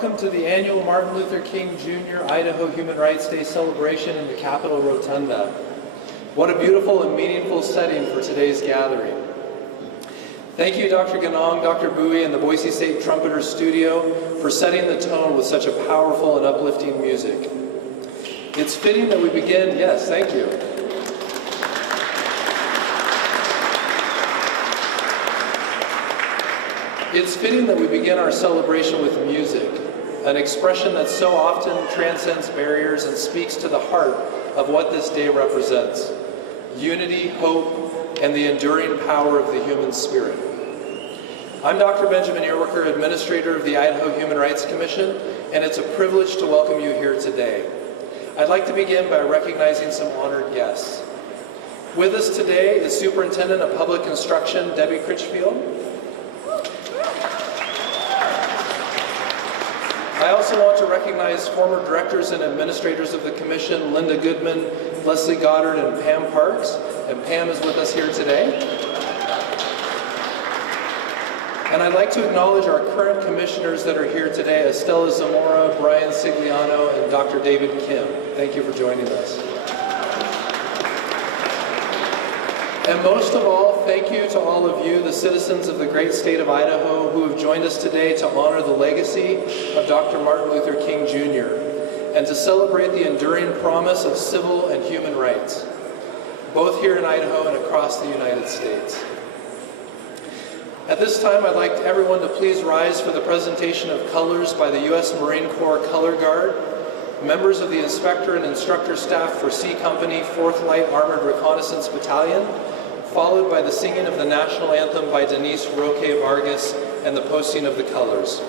Welcome to the annual Martin Luther King Jr. Idaho Human Rights Day celebration in the Capitol Rotunda. What a beautiful and meaningful setting for today's gathering. Thank you, Dr. Ganong, Dr. Bowie, and the Boise State Trumpeter Studio for setting the tone with such a powerful and uplifting music. It's fitting that we begin, yes, thank you. It's fitting that we begin our celebration with music, an expression that so often transcends barriers and speaks to the heart of what this day represents: unity, hope, and the enduring power of the human spirit. I'm Dr. Benjamin Earwicker, Administrator of the Idaho Human Rights Commission, and it's a privilege to welcome you here today. I'd like to begin by recognizing some honored guests. With us today is Superintendent of Public Instruction, Debbie Critchfield. I also want to recognize former directors and administrators of the Commission, Linda Goodman, Leslie Goddard, and Pam Parks. And Pam is with us here today. And I'd like to acknowledge our current commissioners that are here today: Estella Zamora, Brian Sigliano, and Dr. David Kim. Thank you for joining us. And most of all, thank you to all of you, the citizens of the great state of Idaho, who have joined us today to honor the legacy of Dr. Martin Luther King Jr. and to celebrate the enduring promise of civil and human rights, both here in Idaho and across the United States. At this time, I'd like everyone to please rise for the presentation of colors by the U.S. Marine Corps Color Guard, members of the Inspector and Instructor Staff for C Company, 4th Light Armored Reconnaissance Battalion, followed by the singing of the national anthem by Denise Roque Vargas and the posting of the colors.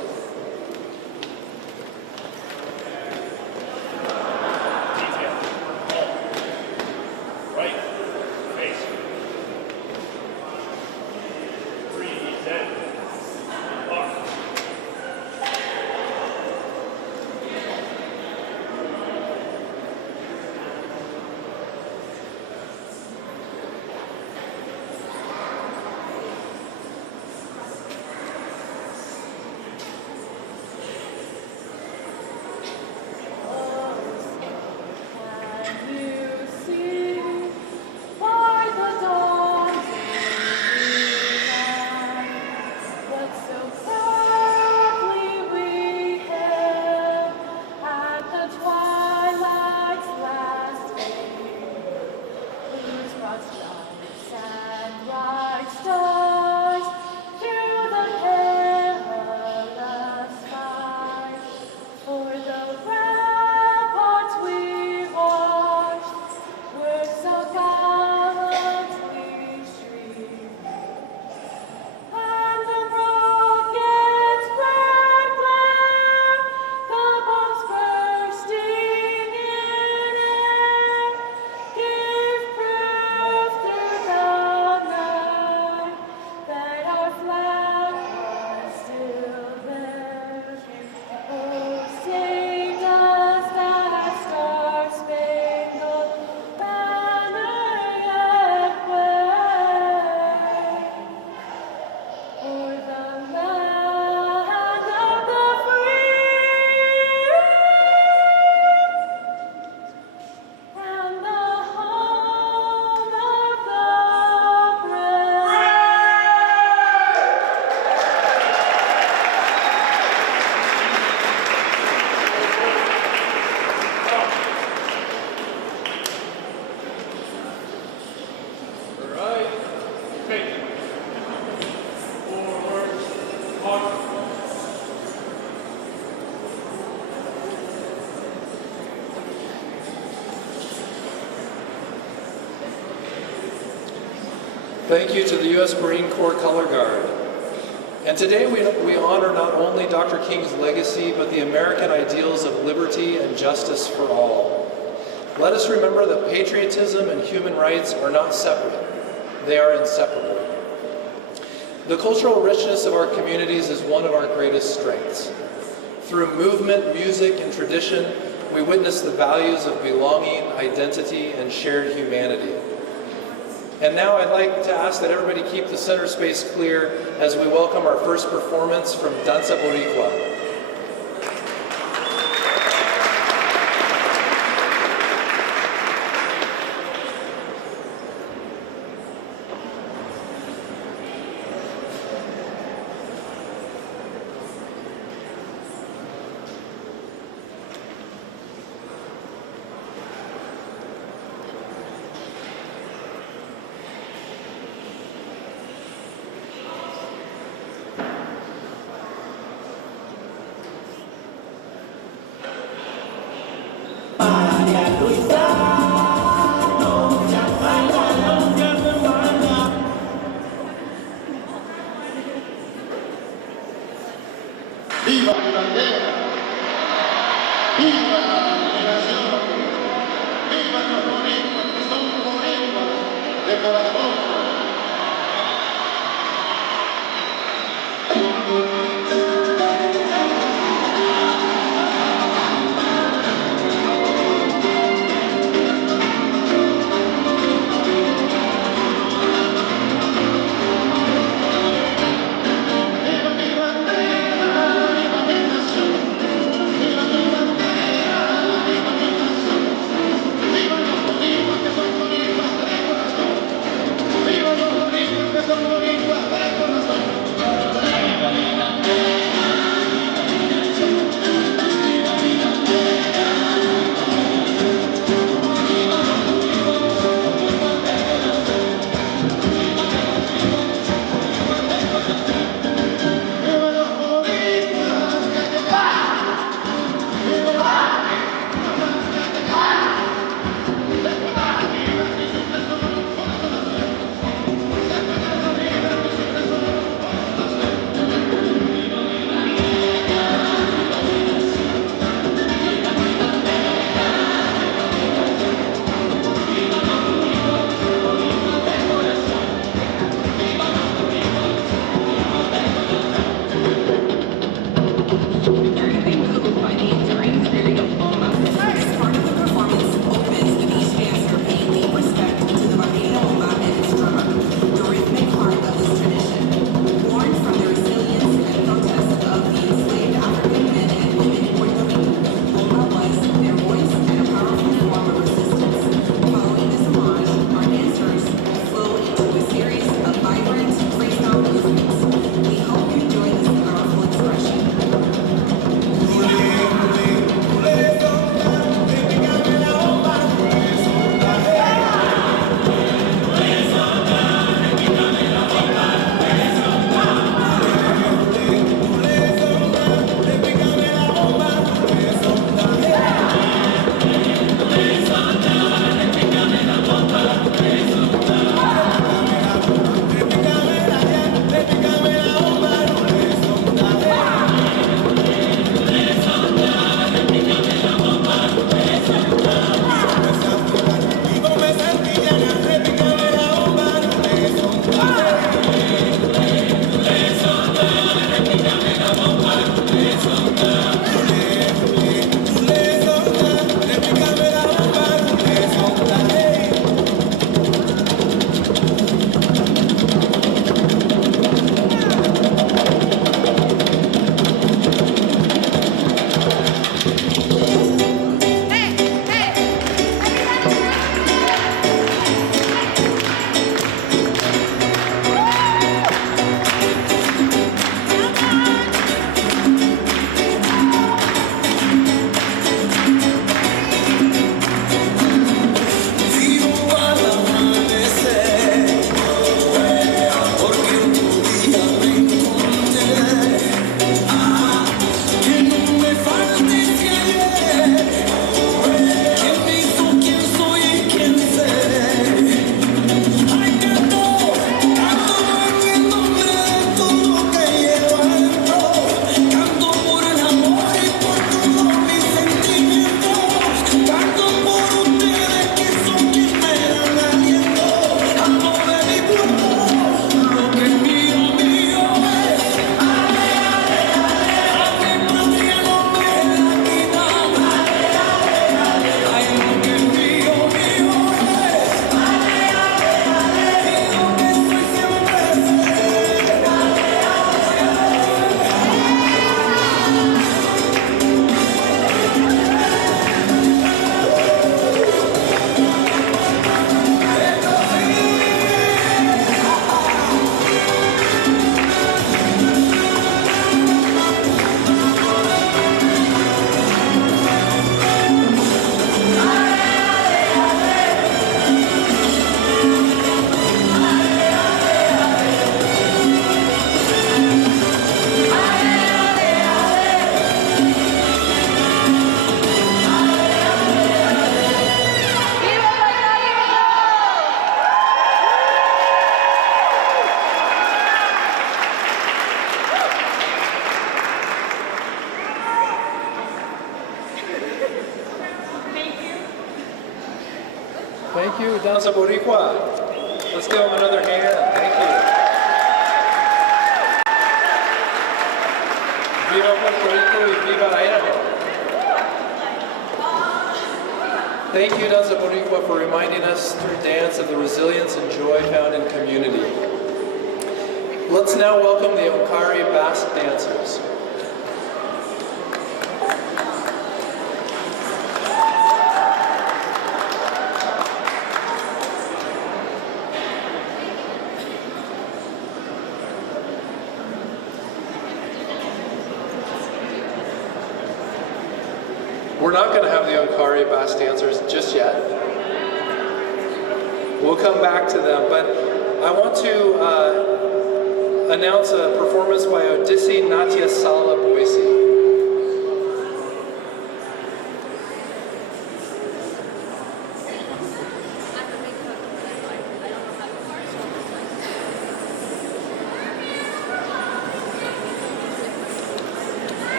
Thank you to the U.S. Marine Corps Color Guard. And today we honor not only Dr. King's legacy, but the American ideals of liberty and justice for all. Let us remember that patriotism and human rights are not separate. They are inseparable. The cultural richness of our communities is one of our greatest strengths. Through movement, music, and tradition, we witness the values of belonging, identity, and shared humanity. And now I'd like to ask that everybody keep the center space clear as we welcome our first performance from Danza Boricua. Viva mi bandera, viva la liberación, viva los boricuas que son boricuas de corazón. Viva mi bandera, viva mi nación, viva mi bandera. Thank you, Danza Boricua. Let's give them another hand. Thank you. Viva Puerto Rico y viva Idaho. Thank you, Danza Boricua, for reminding us through dance of the resilience and joy found in community. Let's now welcome the Onkari Basque dancers. We're not going to have the Onkari Basque dancers just yet. We'll come back to them, but I want to announce a performance by Odissi Natya Sala Boise.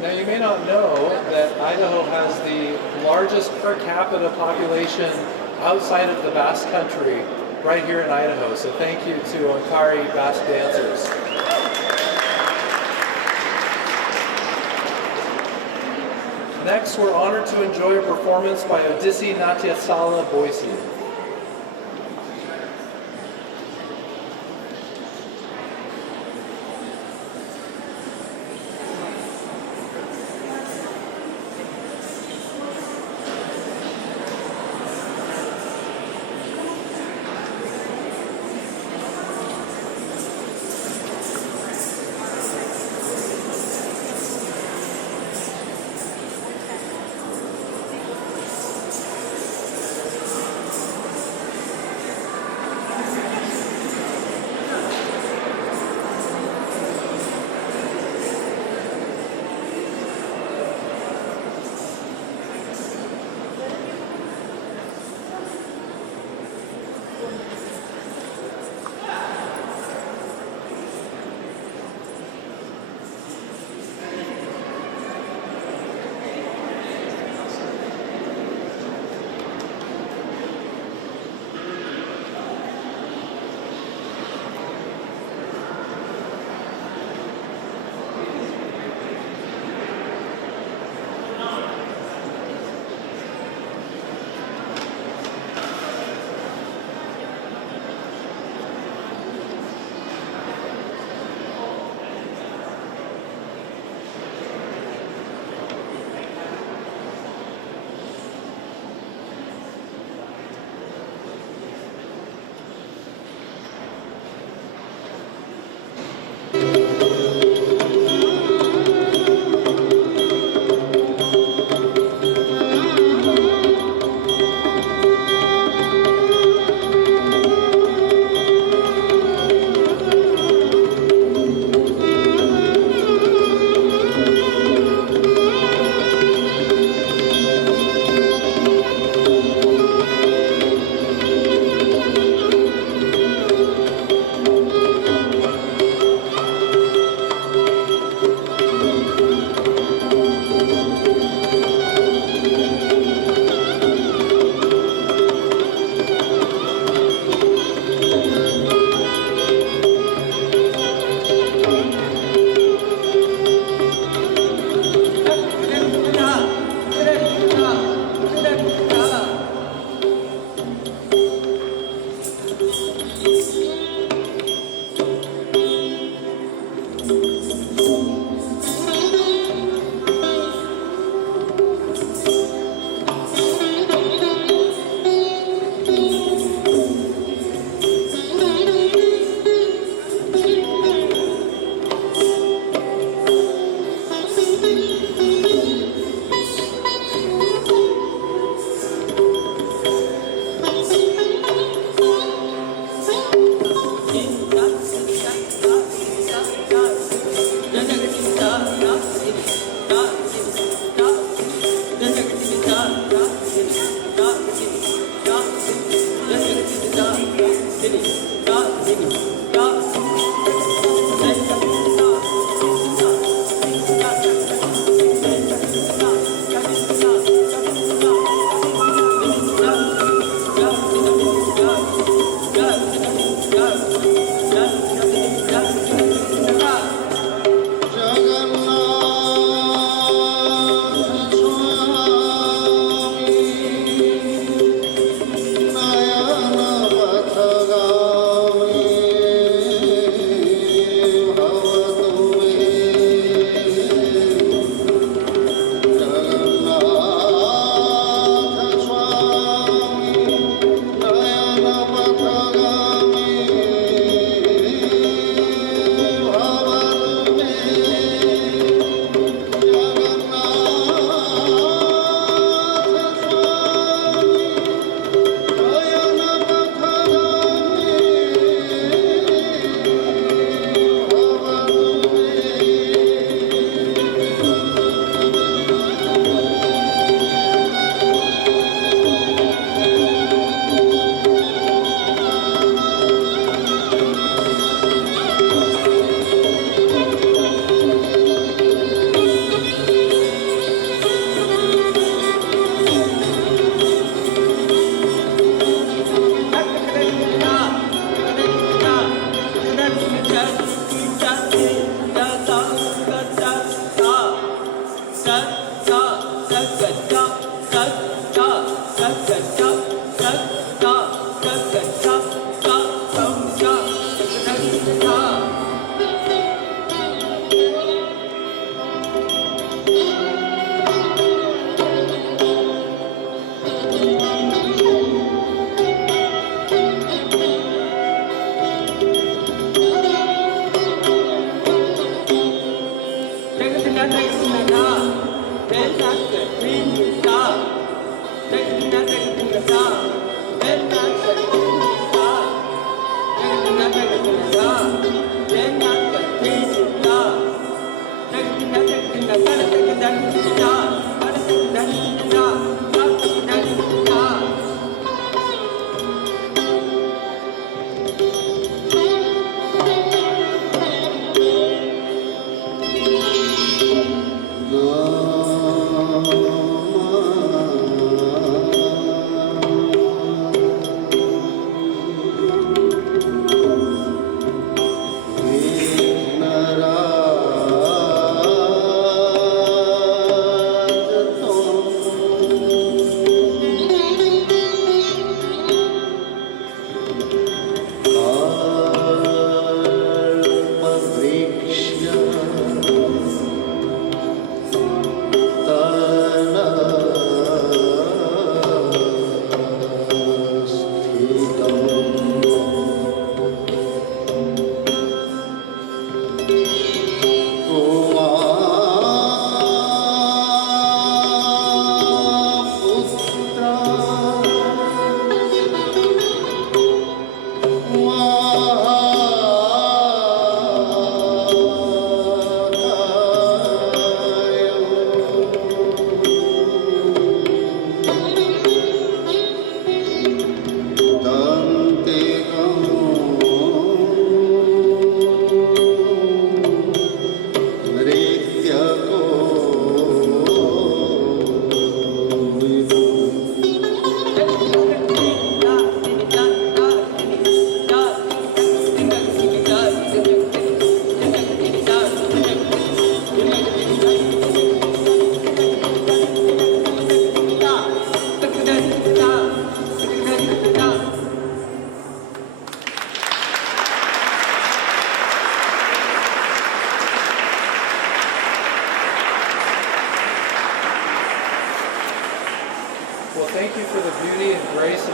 Now you may not know that Idaho has the largest per capita population outside of the Basque Country right here in Idaho. So thank you to Onkari Basque dancers. Next, we're honored to enjoy a performance by Odissi Natya Sala Boise.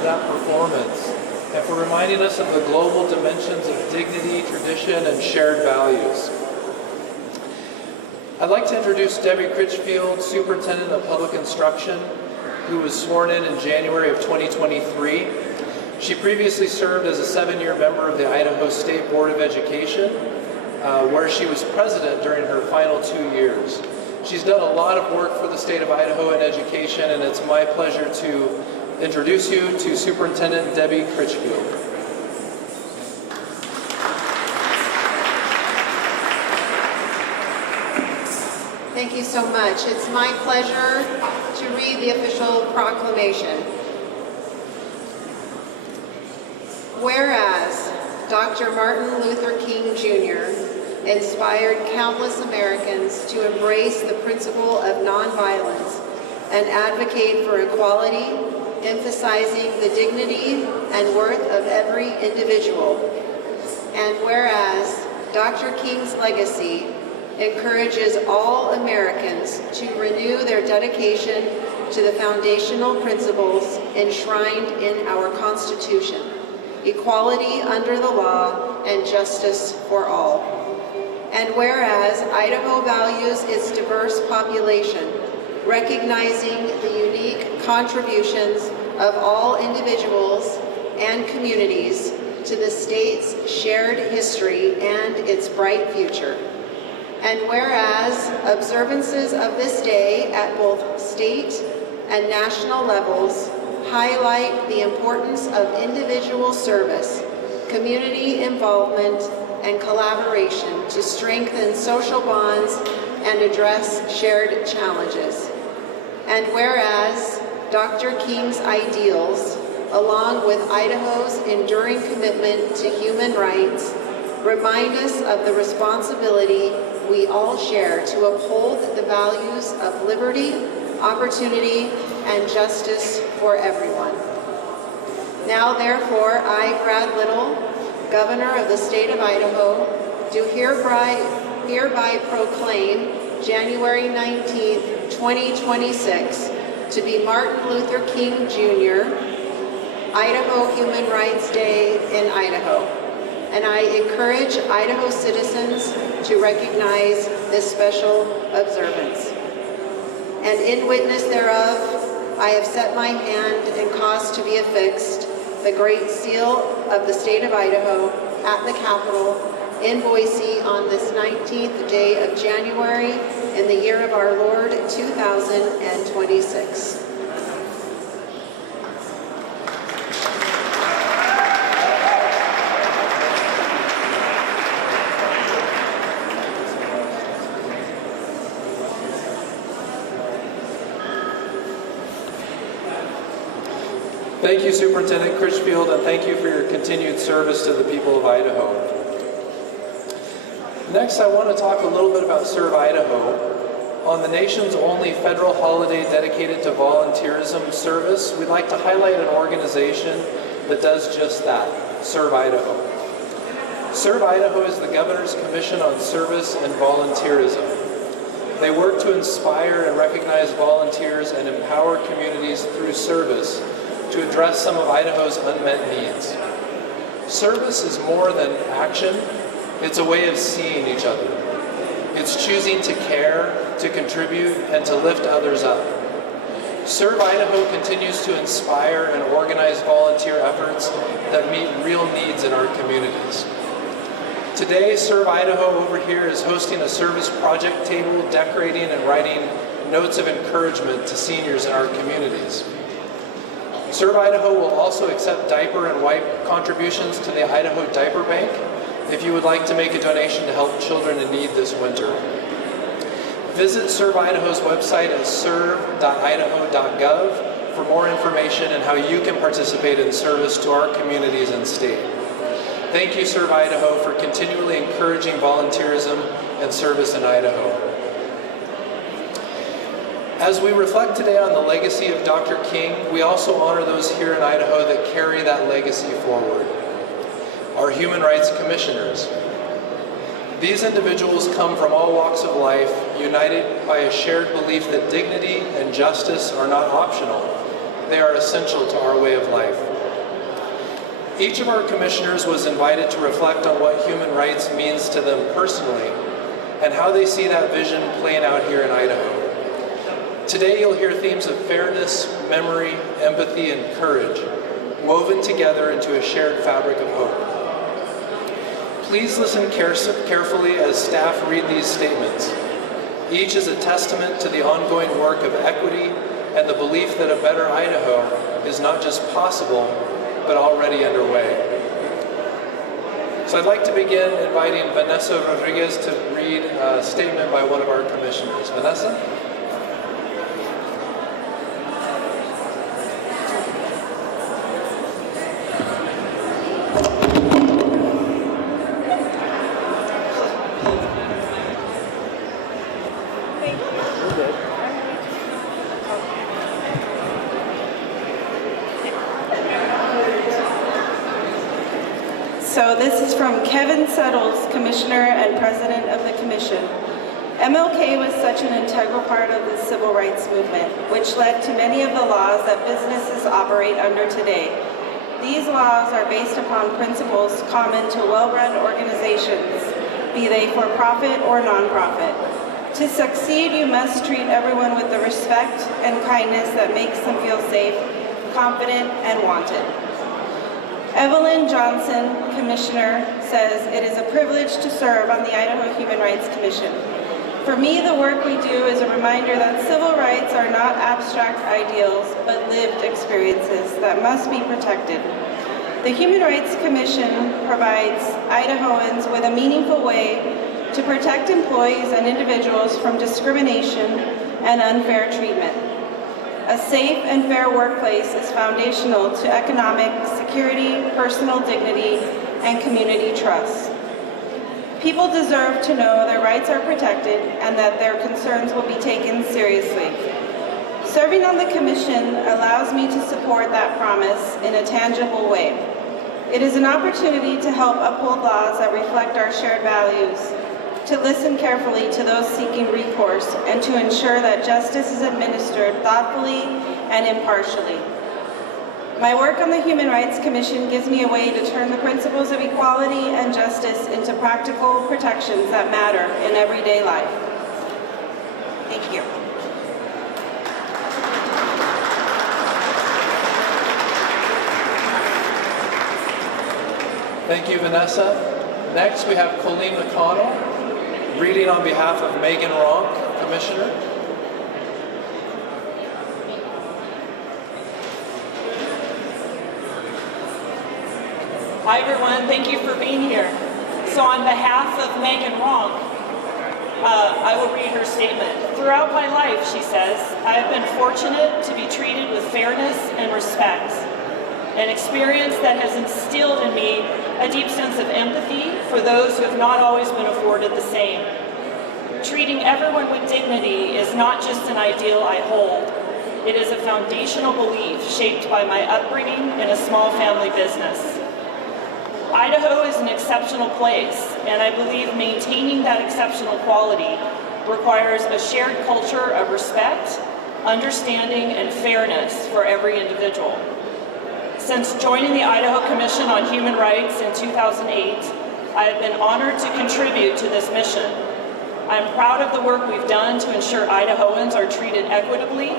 that performance and for reminding us of the global dimensions of dignity, tradition, and shared values. I'd like to introduce Debbie Critchfield, Superintendent of Public Instruction, who was sworn in January of 2023. She previously served as a 7-year member of the Idaho State Board of Education, where she was president during her final 2 years. She's done a lot of work for the state of Idaho in education, and it's my pleasure to introduce you to Superintendent Debbie Critchfield. Thank you so much. It's my pleasure to read the official proclamation. Whereas Dr. Martin Luther King Jr. inspired countless Americans to embrace the principle of nonviolence and advocate for equality, emphasizing the dignity and worth of every individual. And whereas Dr. King's legacy encourages all Americans to renew their dedication to the foundational principles enshrined in our Constitution: equality under the law and justice for all. And whereas Idaho values its diverse population, recognizing the unique contributions of all individuals and communities to the state's shared history and its bright future. And whereas observances of this day at both state and national levels highlight the importance of individual service, community involvement, and collaboration to strengthen social bonds and address shared challenges. And whereas Dr. King's ideals, along with Idaho's enduring commitment to human rights, remind us of the responsibility we all share to uphold the values of liberty, opportunity, and justice for everyone. Now, therefore, I, Brad Little, Governor of the State of Idaho, do hereby proclaim January 19th, 2026 to be Martin Luther King Jr. Idaho Human Rights Day in Idaho. And I encourage Idaho citizens to recognize this special observance. And in witness thereof, I have set my hand and caused to be affixed the Great Seal of the State of Idaho at the Capitol in Boise on this 19th day of January in the year of our Lord 2026. Thank you, Superintendent Critchfield, and thank you for your continued service to the people of Idaho. Next, I want to talk a little bit about Serve Idaho. On the nation's only federal holiday dedicated to volunteerism service, we'd like to highlight an organization that does just that, Serve Idaho. Serve Idaho is the Governor's Commission on Service and Volunteerism. They work to inspire and recognize volunteers and empower communities through service to address some of Idaho's unmet needs. Service is more than action, it's a way of seeing each other. It's choosing to care, to contribute, and to lift others up. Serve Idaho continues to inspire and organize volunteer efforts that meet real needs in our communities. Today, Serve Idaho over here is hosting a service project table, decorating and writing notes of encouragement to seniors in our communities. Serve Idaho will also accept diaper and wipe contributions to the Idaho Diaper Bank if you would like to make a donation to help children in need this winter. Visit Serve Idaho's website at serve.idaho.gov for more information and how you can participate in service to our communities and state. Thank you, Serve Idaho, for continually encouraging volunteerism and service in Idaho. As we reflect today on the legacy of Dr. King, we also honor those here in Idaho that carry that legacy forward. Our Human Rights Commissioners. These individuals come from all walks of life, united by a shared belief that dignity and justice are not optional. They are essential to our way of life. Each of our commissioners was invited to reflect on what human rights means to them personally and how they see that vision playing out here in Idaho. Today you'll hear themes of fairness, memory, empathy, and courage woven together into a shared fabric of hope. Please listen carefully as staff read these statements. Each is a testament to the ongoing work of equity and the belief that a better Idaho is not just possible, but already underway. So I'd like to begin inviting Vanessa Rodriguez to read a statement by one of our commissioners. Vanessa? So this is from Kevin Settles, Commissioner and President of the Commission. MLK was such an integral part of the civil rights movement, which led to many of the laws that businesses operate under today. These laws are based upon principles common to well-run organizations, be they for-profit or non-profit. To succeed, you must treat everyone with the respect and kindness that makes them feel safe, confident, and wanted. Evelyn Johnson, Commissioner, says, "It is a privilege to serve on the Idaho Human Rights Commission. For me, the work we do is a reminder that civil rights are not abstract ideals, but lived experiences that must be protected. The Human Rights Commission provides Idahoans with a meaningful way to protect employees and individuals from discrimination and unfair treatment. A safe and fair workplace is foundational to economic security, personal dignity, and community trust. People deserve to know their rights are protected and that their concerns will be taken seriously. Serving on the Commission allows me to support that promise in a tangible way. It is an opportunity to help uphold laws that reflect our shared values, to listen carefully to those seeking recourse, and to ensure that justice is administered thoughtfully and impartially. My work on the Human Rights Commission gives me a way to turn the principles of equality and justice into practical protections that matter in everyday life." Thank you. Thank you, Vanessa. Next, we have Colleen McConnell, reading on behalf of Megan Ronk, Commissioner. Hi everyone, thank you for being here. So on behalf of Megan Ronk, I will read her statement. "Throughout my life," she says, "I have been fortunate to be treated with fairness and respect, an experience that has instilled in me a deep sense of empathy for those who have not always been afforded the same. Treating everyone with dignity is not just an ideal I hold. It is a foundational belief shaped by my upbringing in a small family business. Idaho is an exceptional place, and I believe maintaining that exceptional quality requires a shared culture of respect, understanding, and fairness for every individual. Since joining the Idaho Commission on Human Rights in 2008, I have been honored to contribute to this mission. I am proud of the work we've done to ensure Idahoans are treated equitably,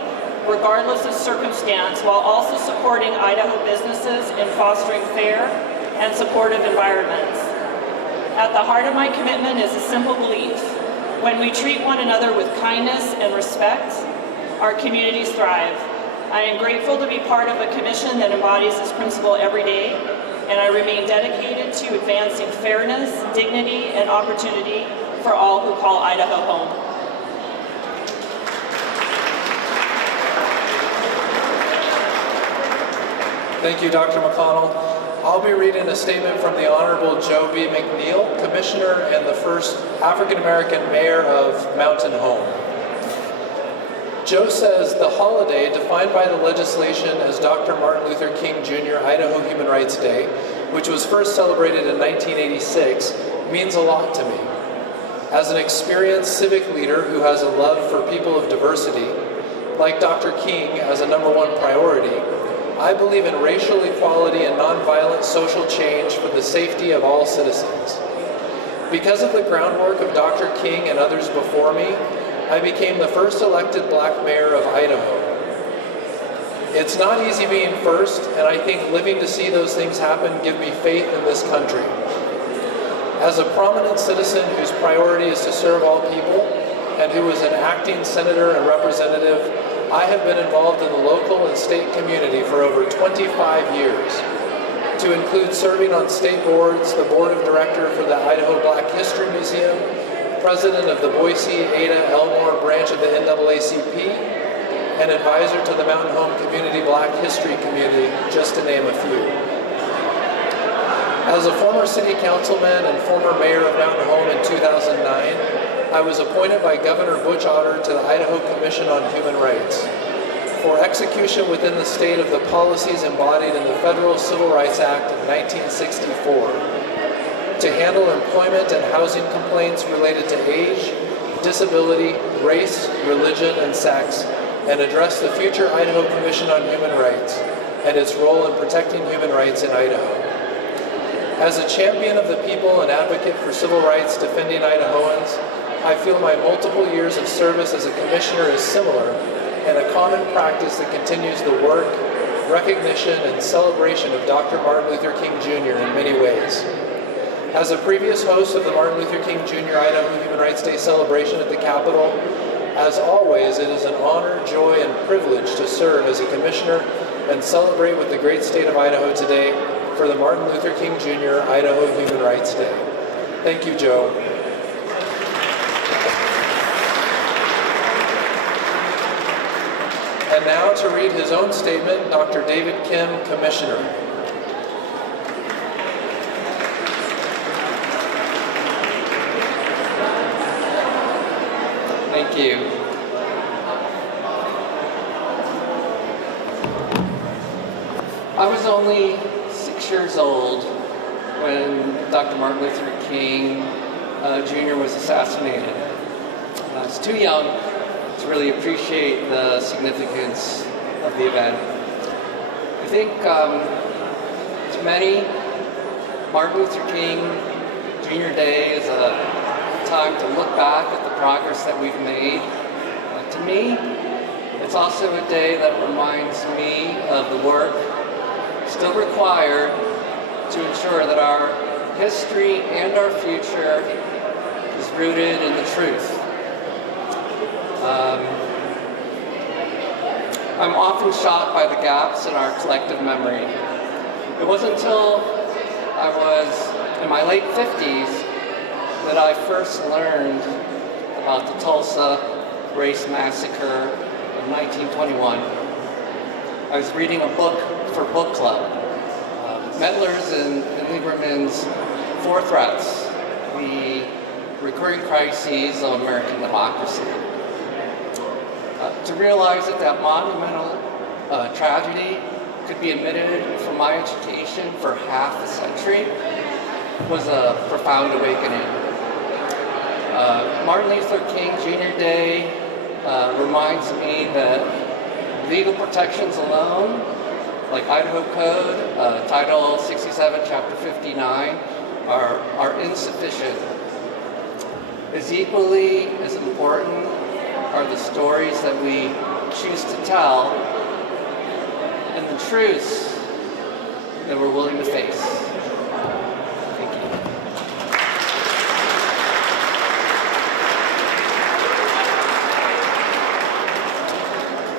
regardless of circumstance, while also supporting Idaho businesses in fostering fair and supportive environments. At the heart of my commitment is a simple belief: when we treat one another with kindness and respect, our communities thrive. I am grateful to be part of a commission that embodies this principle every day, and I remain dedicated to advancing fairness, dignity, and opportunity for all who call Idaho home." Thank you, Dr. McConnell. I'll be reading a statement from the Honorable Joe B. McNeil, Commissioner and the first African-American Mayor of Mountain Home. Joe says, "The holiday defined by the legislation as Dr. Martin Luther King Jr. Idaho Human Rights Day, which was first celebrated in 1986, means a lot to me. As an experienced civic leader who has a love for people of diversity, like Dr. King as a #1 priority, I believe in racial equality and nonviolent social change for the safety of all citizens. Because of the groundwork of Dr. King and others before me, I became the first elected black mayor of Idaho. It's not easy being first, and I think living to see those things happen give me faith in this country. As a prominent citizen whose priority is to serve all people, and who was an acting senator and representative, I have been involved in the local and state community for over 25 years, to include serving on state boards, the board of director for the Idaho Black History Museum, president of the Boise, Ada, Elmore branch of the NAACP, and advisor to the Mountain Home Community Black History Community, just to name a few. As a former city councilman and former mayor of Mountain Home in 2009, I was appointed by Governor Butch Otter to the Idaho Commission on Human Rights for execution within the state of the policies embodied in the Federal Civil Rights Act of 1964 to handle employment and housing complaints related to age, disability, race, religion, and sex, and address the future Idaho Commission on Human Rights and its role in protecting human rights in Idaho. As a champion of the people and advocate for civil rights defending Idahoans, I feel my multiple years of service as a commissioner is similar and a common practice that continues the work, recognition, and celebration of Dr. Martin Luther King Jr. in many ways. As a previous host of the Martin Luther King Jr. Idaho Human Rights Day celebration at the Capitol, as always, it is an honor, joy, and privilege to serve as a commissioner and celebrate with the great state of Idaho today for the Martin Luther King Jr. Idaho Human Rights Day. Thank you, Joe. And now to read his own statement, Dr. David Kim, Commissioner. Thank you. I was only 6 years old when Dr. Martin Luther King Jr. was assassinated. I was too young to really appreciate the significance of the event. I think to many, Martin Luther King Jr. Day is a time to look back at the progress that we've made. To me, it's also a day that reminds me of the work still required to ensure that our history and our future is rooted in the truth. I'm often shocked by the gaps in our collective memory. It wasn't until I was in my late 50s that I first learned about the Tulsa race massacre of 1921. I was reading a book for book club, Mettler's and Lieberman's Four Threats, the recurring crises of American democracy. To realize that monumental tragedy could be omitted from my education for half a century was a profound awakening. Martin Luther King Jr. Day reminds me that legal protections alone, like Idaho Code, Title 67, Chapter 59, are insufficient. As equally as important are the stories that we choose to tell and the truths that we're willing to face. Thank you.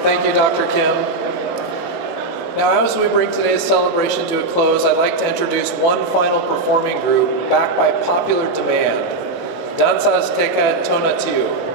Thank you, Dr. Kim. Now, as we bring today's celebration to a close, I'd like to introduce one final performing group backed by popular demand, Danza Azteca Tonatiuh.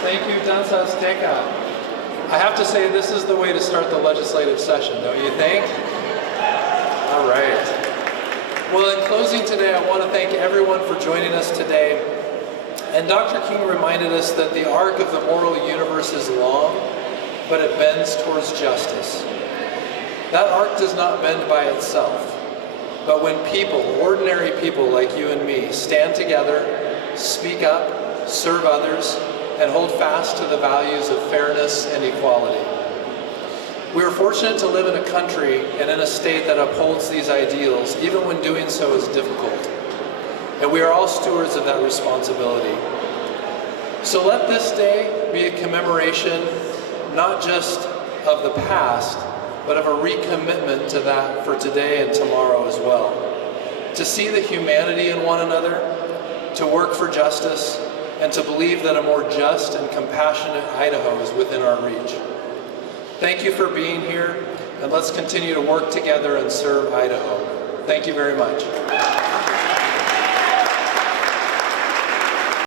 Thank you, Danza Azteca. I have to say, this is the way to start the legislative session, don't you think? All right. Well, in closing today, I want to thank everyone for joining us today. And Dr. King reminded us that the arc of the moral universe is long, but it bends towards justice. That arc does not bend by itself, but when people, ordinary people like you and me, stand together, speak up, serve others, and hold fast to the values of fairness and equality. We are fortunate to live in a country and in a state that upholds these ideals, even when doing so is difficult. And we are all stewards of that responsibility. So let this day be a commemoration, not just of the past, but of a recommitment to that for today and tomorrow as well. To see the humanity in one another, to work for justice, and to believe that a more just and compassionate Idaho is within our reach. Thank you for being here, and let's continue to work together and serve Idaho. Thank you very much.